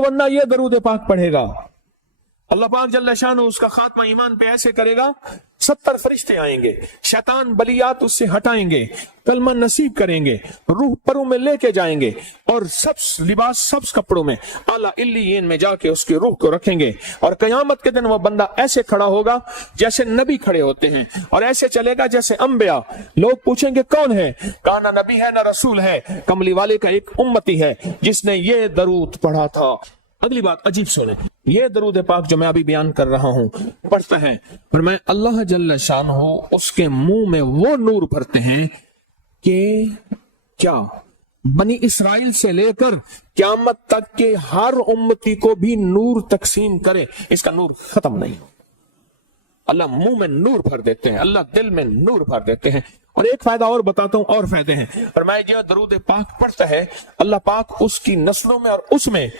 बंदा ये दरूद पाक पढ़ेगा, अल्लाह पाक जल्ल शान उसका खात्मा ईमान पे ऐसे करेगा, 70 फरिश्ते आएंगे, शैतान बलियात उससे हटाएंगे, कलमा नसीब करेंगे, रूह परों में लेके जाएंगे और सब लिबास सब्ज कपड़ों में आला इल्लियीन में जाके उसकी रूह को रखेंगे। और कयामत के दिन वो बंदा ऐसे खड़ा होगा जैसे नबी खड़े होते हैं, और ऐसे चलेगा जैसे अंबिया। लोग पूछेंगे कौन है? कहा ना नबी है ना रसूल है, कमली वाले का एक उम्मती है जिसने ये दरूद पढ़ा था। अगली बात अजीब सुने, ये दरूद पाक जो मैं अभी बयान कर रहा हूं पढ़ता है, और मैं अल्लाह जल्ल शान हो उसके मुंह में वो नूर भरते हैं कि क्या बनी इसराइल से लेकर क़यामत तक के हर उम्मती को भी नूर तकसीम करे, इसका नूर खत्म नहीं हो। अल्लाह मुंह में नूर भर देते हैं, अल्लाह दिल में नूर भर देते हैं। और एक फायदा और बताता हूं, और फायदे हैं। और मैं जो दरूद पाक पढ़ता है, अल्लाह पाक उसकी नस्लों में और उसमें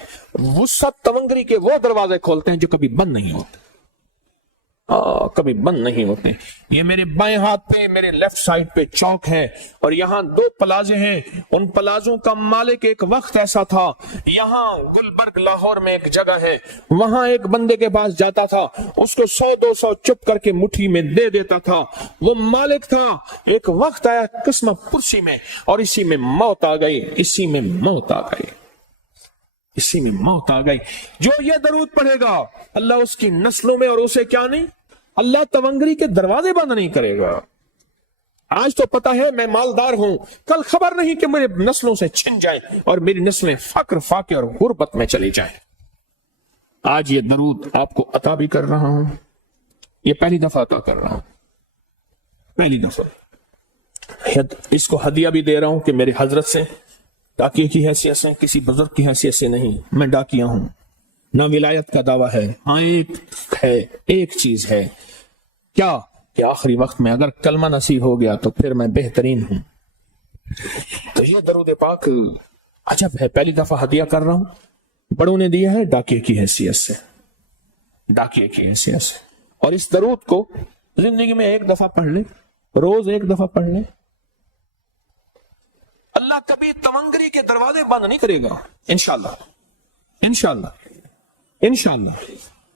वुसअत तवंगरी के वो दरवाजे खोलते हैं जो कभी बंद नहीं होते, कभी बंद नहीं होते। ये मेरे बाएं हाथ पे, मेरे लेफ्ट साइड पे चौक है, और यहाँ 2 प्लाजे हैं। उन प्लाजों का मालिक एक वक्त ऐसा था, यहाँ गुलबर्ग लाहौर में एक जगह है, वहां एक बंदे के पास जाता था, उसको 100-200 चुप करके मुट्ठी में दे देता था। वो मालिक था। एक वक्त आया किस्म पुरसी में, और इसी में मौत आ गई, इसी में मौत आ गई, इसी में मौत आ गई। जो ये दरूद पढ़ेगा, अल्लाह उसकी नस्लों में और उसे क्या नहीं, अल्लाह तवंगरी के दरवाजे बंद नहीं करेगा। आज तो पता है मैं मालदार हूं, कल खबर नहीं कि मेरे नस्लों से छिन जाए और मेरी नस्लें फक्र फाके और गुर्बत में चली जाएं। आज ये दरूद आपको अता भी कर रहा हूं, ये पहली दफा अता कर रहा हूं, पहली दफा। इसको हदिया भी दे रहा हूं कि मेरे हजरत से, डाकिए की हैसियत से, किसी बुजुर्ग की हैसियत से नहीं, मैं डाकिया हूं, ना विलायत का दावा है। हाँ एक है, एक चीज है, क्या कि आखिरी वक्त में अगर कलमा नसीब हो गया तो फिर मैं बेहतरीन हूं। तो ये दरूद पाक अजब है, पहली दफा हदिया कर रहा हूं, बड़ों ने दिया है डाकिए की हैसियत से, डाकिए की हैसियत से। और इस दरूद को जिंदगी में एक दफा पढ़ ले, रोज एक दफा पढ़ ले, अल्लाह कभी तवंगरी के दरवाजे बंद नहीं करेगा, इंशाअल्लाह, इंशाअल्लाह, इंशाअल्लाह।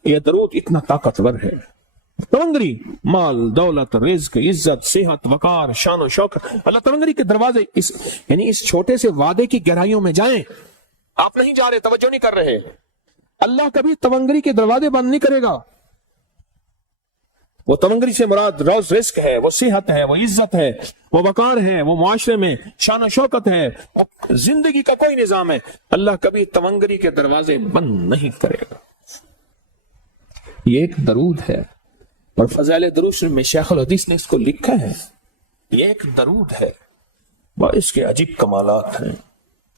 यह दरूद इतना ताकतवर है। तवंगरी, माल, दौलत, रिज्क, इज्जत, सेहत, वकार, शान और शौकत, अल्लाह तवंगरी के दरवाजे यानी इस छोटे से वादे की गहराइयों में जाएं। आप नहीं जा रहे, तवज्जो नहीं कर रहे, अल्लाह कभी तवंगरी के दरवाजे बंद नहीं करेगा। वो तवंगरी से मुराद रोज रिस्क है, वो सेहत है, वो इज्जत है, वो वकार है, वो मुआशरे में शान और शौकत है, वो जिंदगी का कोई निजाम है। अल्लाह कभी तवंगरी के दरवाजे बंद नहीं करेगा। ये एक दरूद है, और फज़ाइल दुरूद में शेख अल हदीस ने इसको लिखा है। ये एक दरूद है, इसके अजीब कमालात हैं।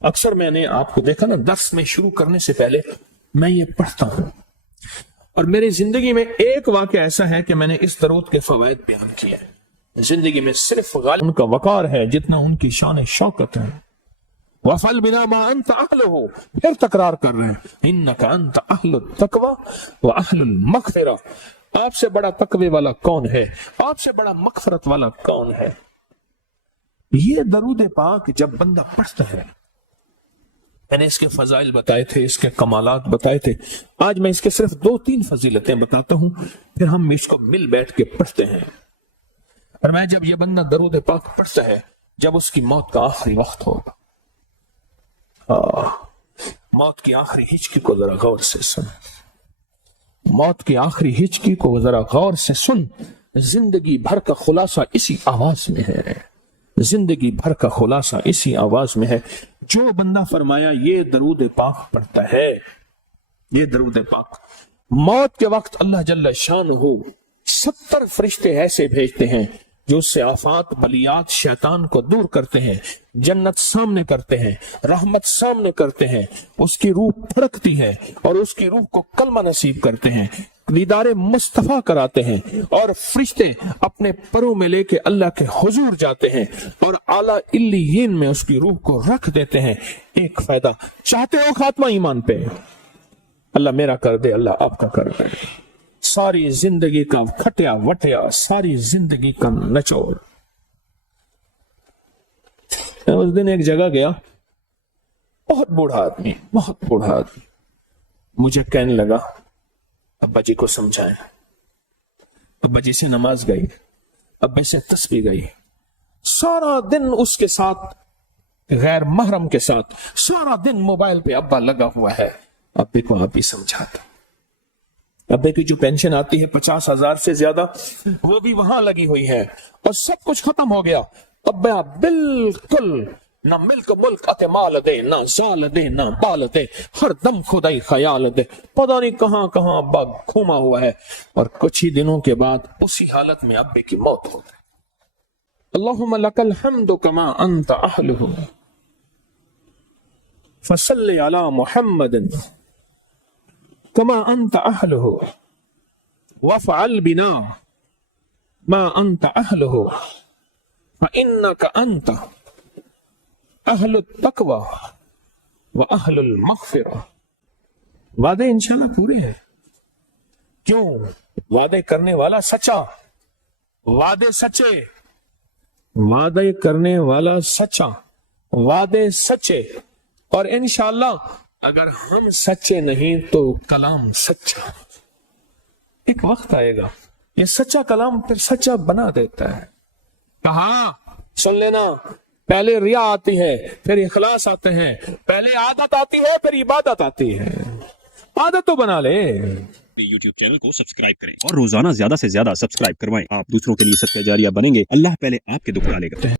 अक्सर मैंने आपको देखा ना, दर्स में शुरू करने से पहले मैं ये पढ़ता हूं, और मेरी जिंदगी में एक वाक़या ऐसा है कि मैंने इस दरूद के फवायद बयान किए हैं। जिंदगी में सिर्फ गालिब उनका वकार है जितना उनकी शान शौकत है। वफल बिना मा अंत अहलुहु, फिर तकरार कर रहे हैं, इन्नका अंत अहलुत तक़वा व अहलुल मग़फ़िरा। आपसे बड़ा तकवे वाला कौन है, आपसे बड़ा मग़फ़िरत वाला कौन है। ये दरूद पाक जब बंदा पढ़ता है, मैंने इसके फजाइल बताए थे, इसके कमालात बताए थे, आज मैं इसके सिर्फ 2-3 फजीलतें बताता हूं, फिर हम इसको मिल बैठ के पढ़ते हैं। और मैं जब ये बंदा दरूद पाक पढ़ता है, जब उसकी मौत का आखिरी वक्त होगा, मौत की आखिरी हिचकी को जरा गौर से सुन, मौत की आखिरी हिचकी को जरा गौर से सुन। जिंदगी भर का खुलासा इसी आवाज में है, जिंदगी भर का खुलासा इसी आवाज में है। जो बंदा फरमाया ये दरूद पाक पढ़ता है, ये दरूद पाक, मौत के वक्त अल्लाह जल्ल शानुहु 70 फरिश्ते ऐसे भेजते हैं जो उससे आफात, बलियात, शैतान को दूर करते हैं, जन्नत सामने करते हैं, रहमत सामने करते हैं, उसकी रूह फड़कती है और उसकी रूह को कलमा नसीब करते हैं, दीदारे मुस्तफा कराते हैं, और फरिश्ते अपने परों में लेके अल्लाह के हुजूर जाते हैं और आला इल्लियीन में उसकी रूह को रख देते हैं। एक फायदा, चाहते हो खात्मा ईमान पे, अल्लाह मेरा कर दे, अल्लाह आपका कर दे। सारी जिंदगी का खटिया वटिया, सारी जिंदगी का नचोड़। उस दिन एक जगह गया, बहुत बूढ़ा आदमी, बहुत बूढ़ा आदमी, मुझे कहने लगा अब्बा जी को समझाएं। अब्बा जी से नमाज गई, अब्बा से तस्बीह गई, सारा दिन उसके साथ गैर महरम के साथ सारा दिन मोबाइल पे अब्बा लगा हुआ है। अब्बे को आप ही समझाता। अब्बे की जो पेंशन आती है 50,000 से ज्यादा, वो भी वहां लगी हुई है और सब कुछ खत्म हो गया। अब्बा बिल्कुल ना मिल्क मुल्क अते माल दे, ना जाल दे, ना बाल दे, हर दम खुदाई ख्याल दे। पता नहीं कहां कहां अब्बा घूमा हुआ है। और कुछ ही दिनों के बाद उसी हालत में अब्बे की मौत हो गई। अल्लाहुम्मा लकल हम्दु कमा अंत अहलुहु फसल्लि अला मुहम्मदिन कमा अंत अहलुहु वफ़अल बिना मा अंत अहलुहु फइन्नका अंत अहलुत तक़वा व अहलुल मग़फ़िरा। वादे इंशाल्लाह पूरे हैं। क्यों? वादे करने वाला सच्चा, वादे सच्चे, वादे करने वाला सच्चा, वादे सच्चे। और इंशाल्लाह अगर हम सच्चे नहीं तो कलाम सच्चा। एक वक्त आएगा ये सच्चा कलाम फिर सच्चा बना देता है। कहा सुन लेना, पहले रिया आती है, फिर इखलास आते हैं, पहले आदत आती है, फिर इबादत आती है। आदत तो बना ले। YouTube चैनल को सब्सक्राइब करें और रोजाना ज्यादा से ज्यादा सब्सक्राइब करवाएं। आप दूसरों के लिए सदका जारिया बनेंगे। अल्लाह पहले आपके दुख डालेगा।